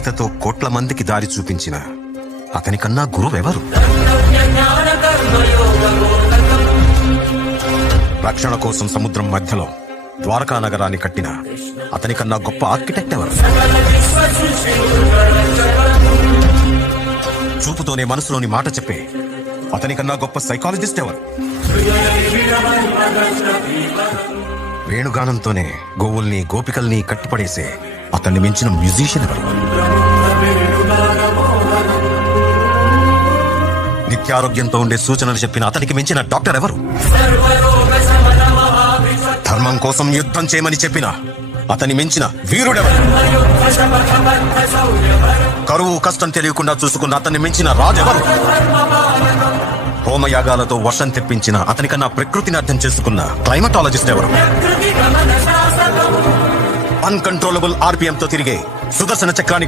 గీతతో కోట్ల మందికి దారి చూపించిన అతనికన్నా గురువెవరు? రక్షణ కోసం సముద్రం మధ్యలో ద్వారకా నగరాన్ని కట్టిన అతనికన్నా గొప్ప ఆర్కిటెక్ట్ ఎవరు? చూపుతోనే మనసులోని మాట చెప్పే అతనికన్నా గొప్ప సైకాలజిస్ట్ ఎవరు? వేణుగానంతోనే గోవుల్ని గోపికల్ని కట్టిపడేసే అతన్ని మించిన మ్యూజిషియన్ ఎవరు? నిత్యారోగ్యంతో ఉండే సూచనలు చెప్పిన అతనికి మించిన డాక్టర్ ఎవరు? ధర్మం కోసం యుద్ధం చేయమని చెప్పిన అతని మించిన వీరుడెవరు? కరువు కష్టం తెలియకుండా చూసుకున్న అతన్ని మించిన రాజెవరు? హోమయాగాలతో వర్షం తెప్పించిన అతనికన్నా ప్రకృతిని అర్థం చేసుకున్న క్లైమటాలజిస్ట్ ఎవరు? అన్కంట్రోలబుల్ ఆర్పిఎం తో తిరిగే సుదర్శన చక్రాన్ని